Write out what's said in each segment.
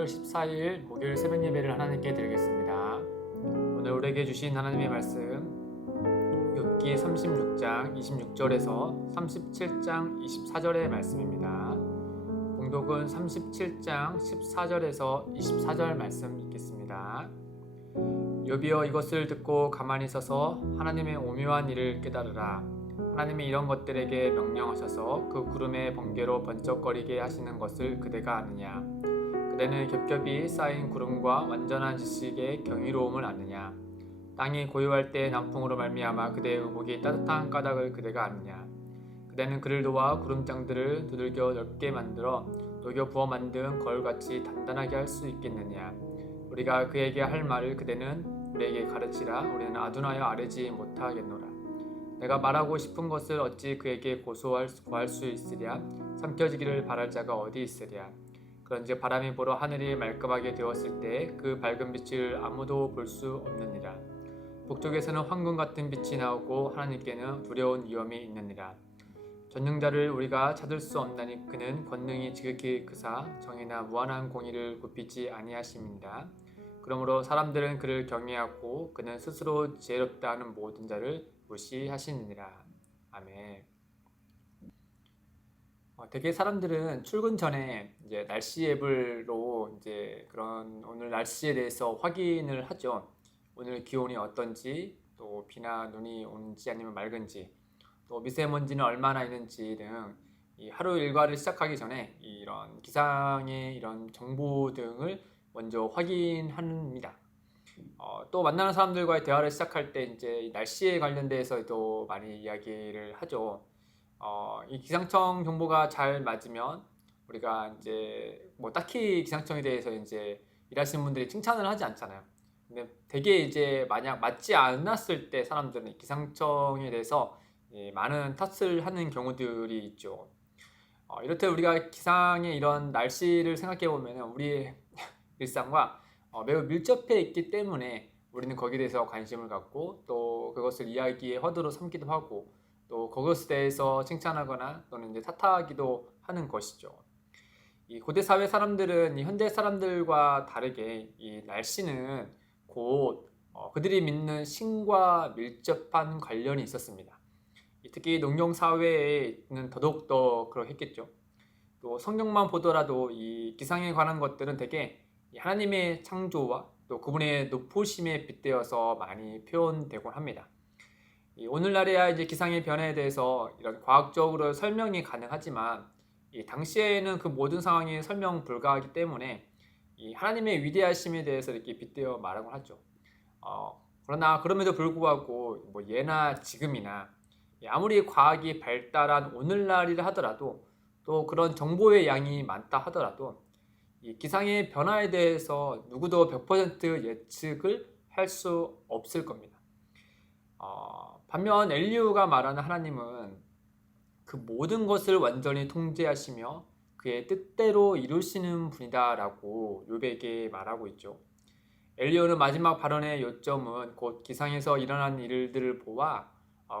12월 14일 목요일 새벽 예배를 하나님께 드리겠습니다. 오늘 우리에게 주신 하나님의 말씀 욥기 36장 26절에서 37장 24절의 말씀입니다. 봉독은 37장 14절에서 24절 말씀 읽겠습니다. 욥이여 이것을 듣고 가만히 서서 하나님의 오묘한 일을 깨달으라. 하나님이 이런 것들에게 명령하셔서 그 구름의 번개로 번쩍거리게 하시는 것을 그대가 아느냐. 그대는 겹겹이 쌓인 구름과 완전한 지식의 경이로움을 아느냐. 땅이 고요할 때 남풍으로 말미암아 그대의 의복이 따뜻한 까닭을 그대가 아느냐. 그대는 그를 도와 구름장들을 두들겨 넓게 만들어 녹여 부어 만든 거울같이 단단하게 할 수 있겠느냐. 우리가 그에게 할 말을 그대는 우리에게 가르치라. 우리는 아둔하여 아뢰지 못하겠노라. 내가 말하고 싶은 것을 어찌 그에게 구할 수 있으랴. 삼켜지기를 바랄 자가 어디 있으랴. 그런즉 바람이 불어 하늘이 말끔하게 되었을 때 그 밝은 빛을 아무도 볼 수 없느니라. 북쪽에서는 황금 같은 빛이 나오고 하나님께는 두려운 위험이 있느니라. 전능자를 우리가 찾을 수 없나니 그는 권능이 지극히 크사 정의나 무한한 공의를 굽히지 아니하심이니라. 그러므로 사람들은 그를 경외하고 그는 스스로 지혜롭다 하는 모든 자를 무시하시느니라. 아멘. 되게 사람들은 출근 전에 이제 날씨 앱으로 이제 그런 오늘 날씨에 대해서 확인을 하죠. 오늘 기온이 어떤지, 또 비나 눈이 오는지 아니면 맑은지, 또 미세먼지는 얼마나 있는지 등 이 하루 일과를 시작하기 전에 이런 기상의 이런 정보 등을 먼저 확인합니다. 또 만나는 사람들과의 대화를 시작할 때 이제 날씨에 관련돼서도 많이 이야기를 하죠. 이 기상청 정보가 잘 맞으면 우리가 이제 뭐 딱히 기상청에 대해서 이제 일하시는 분들이 칭찬을 하지 않잖아요. 근데 되게 이제 만약 맞지 않았을 때 사람들은 기상청에 대해서 많은 탓을 하는 경우들이 있죠. 이렇듯 우리가 기상의 이런 날씨를 생각해 보면 우리 일상과 매우 밀접해 있기 때문에 우리는 거기에 대해서 관심을 갖고 또 그것을 이야기의 화두로 삼기도 하고 또 그것에 대해서 칭찬하거나 또는 이제 탓하기도 하는 것이죠. 이 고대 사회 사람들은 이 현대 사람들과 다르게 이 날씨는 곧 그들이 믿는 신과 밀접한 관련이 있었습니다. 특히 농경 사회에는 더더욱더 그렇겠죠. 또 성경만 보더라도 이 기상에 관한 것들은 되게 하나님의 창조와 또 그분의 높으심에 빗대어서 많이 표현되곤 합니다. 오늘날에야 이제 기상의 변화에 대해서 이런 과학적으로 설명이 가능하지만 이 당시에는 그 모든 상황이 설명 불가하기 때문에 이 하나님의 위대하심에 대해서 이렇게 빗대어 말하곤 하죠. 그러나 그럼에도 불구하고 뭐 예나 지금이나 아무리 과학이 발달한 오늘날이라 하더라도 또 그런 정보의 양이 많다 하더라도 이 기상의 변화에 대해서 누구도 100% 예측을 할 수 없을 겁니다. 반면 엘리후가 말하는 하나님은 그 모든 것을 완전히 통제하시며 그의 뜻대로 이루시는 분이다라고 욥에게 말하고 있죠. 엘리후는 마지막 발언의 요점은 곧 기상에서 일어난 일들을 보아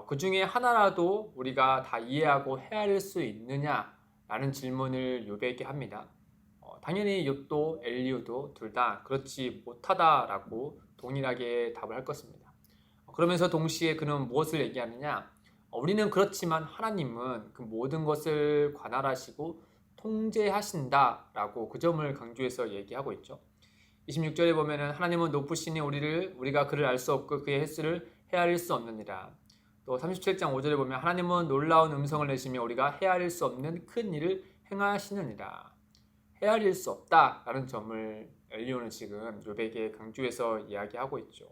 그 중에 하나라도 우리가 다 이해하고 헤아릴 수 있느냐라는 질문을 욥에게 합니다. 당연히 욥도 엘리후도 둘 다 그렇지 못하다라고 동일하게 답을 할 것입니다. 그러면서 동시에 그는 무엇을 얘기하느냐? 우리는 그렇지만 하나님은 그 모든 것을 관할하시고 통제하신다라고 그 점을 강조해서 얘기하고 있죠. 26절에 보면은 하나님은 높으시니 우리가 그를 알 수 없고 그의 횟수를 헤아릴 수 없느니라. 또 37장 5절에 보면 하나님은 놀라운 음성을 내시며 우리가 헤아릴 수 없는 큰 일을 행하시느니라. 헤아릴 수 없다라는 점을 엘리후는 지금 욥에게 강조해서 이야기하고 있죠.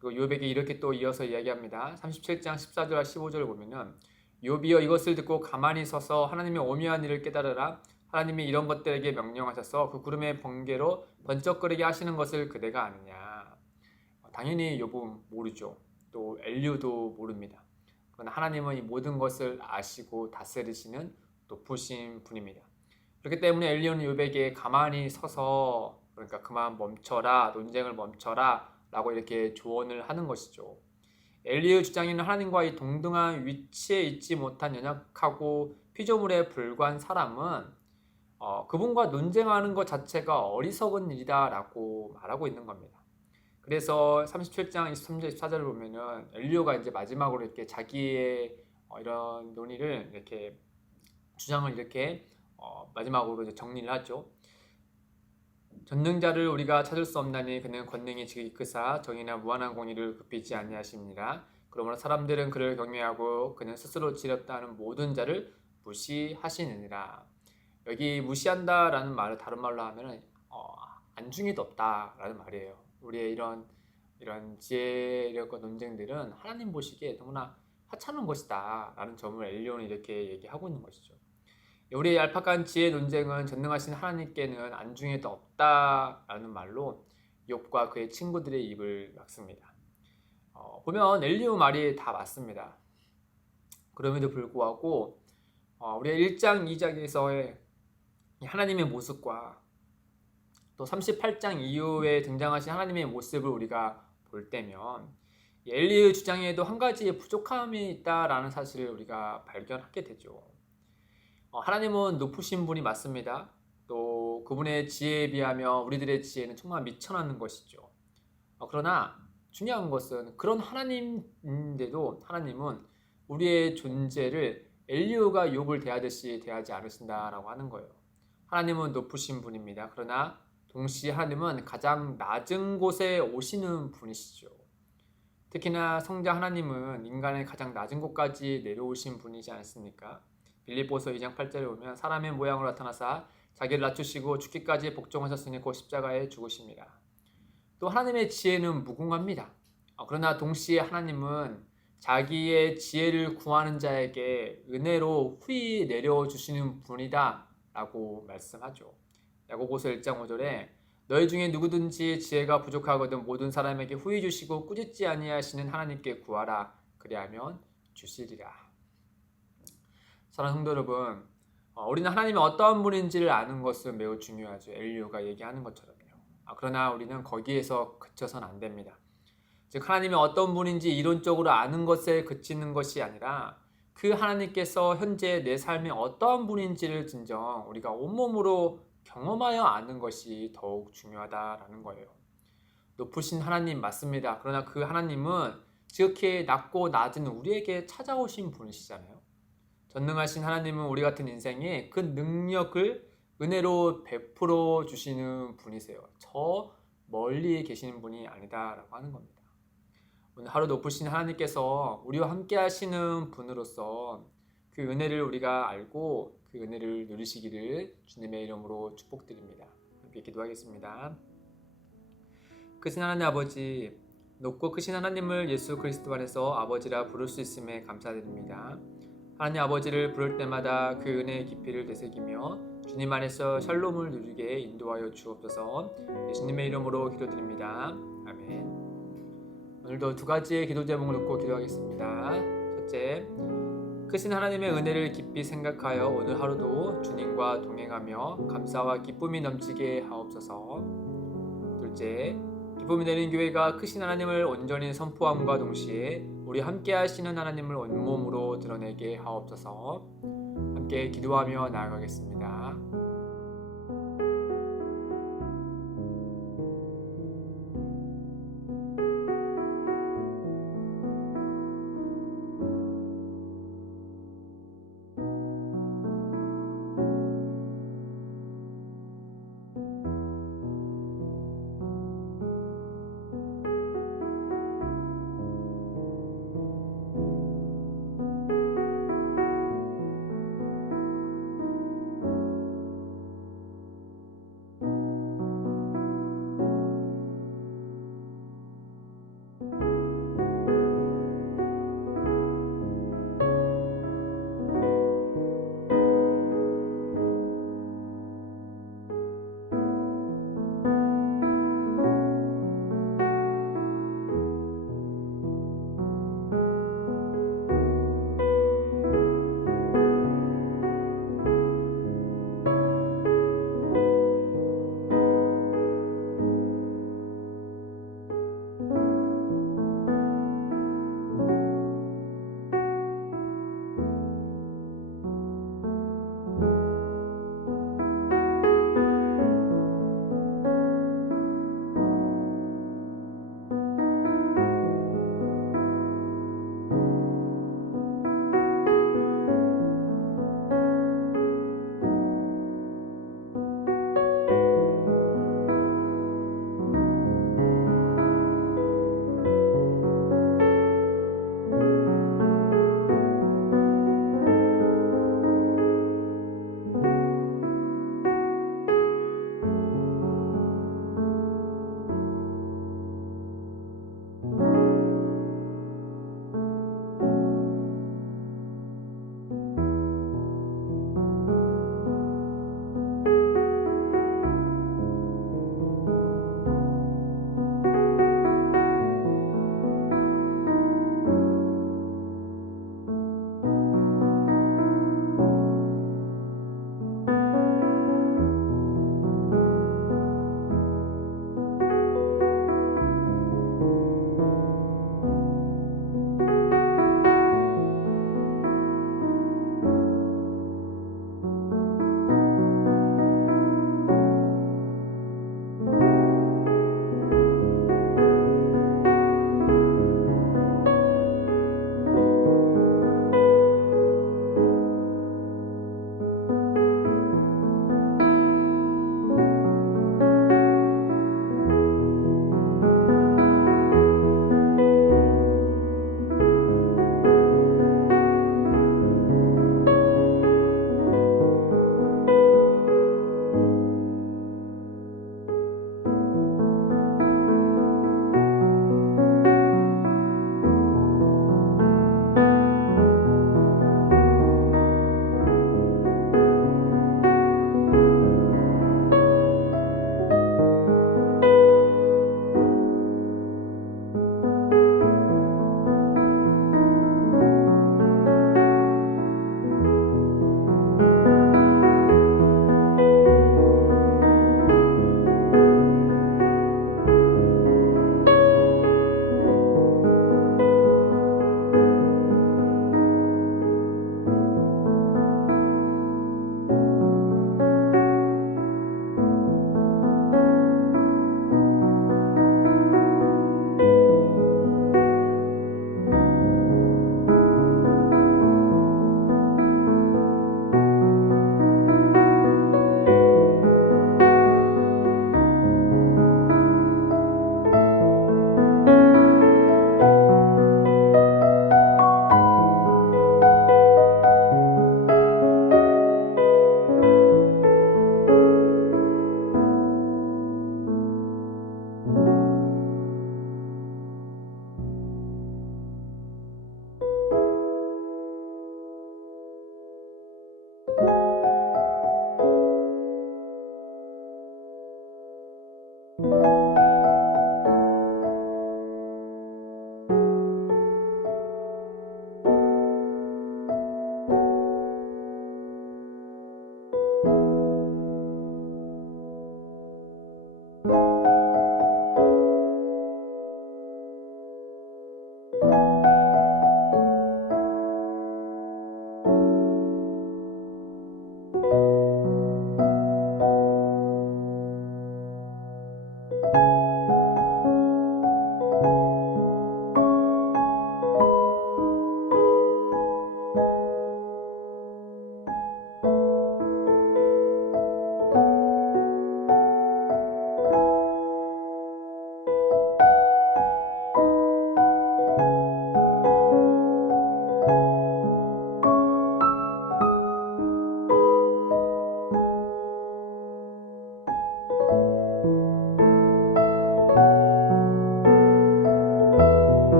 그리고 욥에게 이렇게 또 이어서 이야기합니다. 37장 14절과 15절을 보면은 욥이여 이것을 듣고 가만히 서서 하나님의 오묘한 일을 깨달으라. 하나님이 이런 것들에게 명령하셔서 그 구름의 번개로 번쩍거리게 하시는 것을 그대가 아느냐. 당연히 욥은 모르죠. 또 엘리후도 모릅니다. 그러나 하나님은 이 모든 것을 아시고 다스리시는 높으신 분입니다. 그렇기 때문에 엘리후는 욥에게 가만히 서서 그러니까 그만 멈춰라, 논쟁을 멈춰라 라고 이렇게 조언을 하는 것이죠. 엘리후 주장에는 하나님과의 동등한 위치에 있지 못한 연약하고 피조물에 불과한 사람은 그분과 논쟁하는 것 자체가 어리석은 일이다라고 말하고 있는 겁니다. 그래서 37장 23절 24절을 보면은 엘리야가 이제 마지막으로 이렇게 자기의 이런 논의를 이렇게 주장을 이렇게 마지막으로 이제 정리를 하죠. 전능자를 우리가 찾을 수 없나니 그는 권능이 지극히 크사 정의나 무한한 공의를 굽히지 아니하십니다. 그러므로 사람들은 그를 경외하고 그는 스스로 지렸다 하는 모든 자를 무시하시느니라. 여기 무시한다라는 말을 다른 말로 하면은 안중에도 없다라는 말이에요. 우리의 이런 지혜력과 논쟁들은 하나님 보시기에 너무나 하찮은 것이다라는 점을 엘리야는 이렇게 얘기하고 있는 것이죠. 우리의 얄팍한 지혜 논쟁은 전능하신 하나님께는 안중에도 없다라는 말로 욥과 그의 친구들의 입을 막습니다. 보면 엘리야 말이 다 맞습니다. 그럼에도 불구하고 우리가 1장 2장에서의 하나님의 모습과 또 38장 이후에 등장하신 하나님의 모습을 우리가 볼 때면 엘리야의 주장에도 한 가지의 부족함이 있다라는 사실을 우리가 발견하게 되죠. 하나님은 높으신 분이 맞습니다. 또 그분의 지혜에 비하며 우리들의 지혜는 정말 미천한 것이죠. 그러나 중요한 것은 그런 하나님인데도 하나님은 우리의 존재를 엘리야가 욥을 대하듯이 대하지 않으신다라고 하는 거예요. 하나님은 높으신 분입니다. 그러나 동시에 하나님은 가장 낮은 곳에 오시는 분이시죠. 특히나 성자 하나님은 인간의 가장 낮은 곳까지 내려오신 분이지 않습니까? 빌립보서 2장 8절에 보면 사람의 모양으로 나타나사 자기를 낮추시고 죽기까지 복종하셨으니 곧 십자가에 죽으십니다. 또 하나님의 지혜는 무궁합니다. 그러나 동시에 하나님은 자기의 지혜를 구하는 자에게 은혜로 후히 내려주시는 분이다 라고 말씀하죠. 야고보서 1장 5절에 너희 중에 누구든지 지혜가 부족하거든 모든 사람에게 후히 주시고 꾸짖지 아니하시는 하나님께 구하라 그리하면 주시리라. 사랑하는 성도 여러분, 우리는 하나님이 어떠한 분인지를 아는 것은 매우 중요하죠. 엘리야가 얘기하는 것처럼요. 그러나 우리는 거기에서 그쳐서는 안 됩니다. 즉 하나님이 어떤 분인지 이론적으로 아는 것에 그치는 것이 아니라 그 하나님께서 현재 내 삶에 어떠한 분인지를 진정 우리가 온몸으로 경험하여 아는 것이 더욱 중요하다라는 거예요. 높으신 하나님 맞습니다. 그러나 그 하나님은 지극히 낮고 낮은 우리에게 찾아오신 분이시잖아요. 전능하신 하나님은 우리 같은 인생에 그 능력을 은혜로 베풀어 주시는 분이세요. 저 멀리 계시는 분이 아니다라고 하는 겁니다. 오늘 하루 높으신 하나님께서 우리와 함께 하시는 분으로서 그 은혜를 우리가 알고 그 은혜를 누리시기를 주님의 이름으로 축복드립니다. 함께 기도하겠습니다. 크신 하나님 아버지, 높고 크신 하나님을 예수 그리스도 안에서 아버지라 부를 수 있음에 감사드립니다. 하나님 아버지를 부를 때마다 그 은혜의 깊이를 되새기며 주님 안에서 샬롬을 누리게 인도하여 주옵소서. 예수님의 이름으로 기도드립니다. 아멘. 오늘도 두 가지의 기도 제목을 놓고 기도하겠습니다. 첫째, 크신 하나님의 은혜를 깊이 생각하여 오늘 하루도 주님과 동행하며 감사와 기쁨이 넘치게 하옵소서. 둘째, 기쁨이 되는 교회가 크신 하나님을 온전히 선포함과 동시에 우리 함께 하시는 하나님을 온몸으로 드러내게 하옵소서. 함께 기도하며 나아가겠습니다.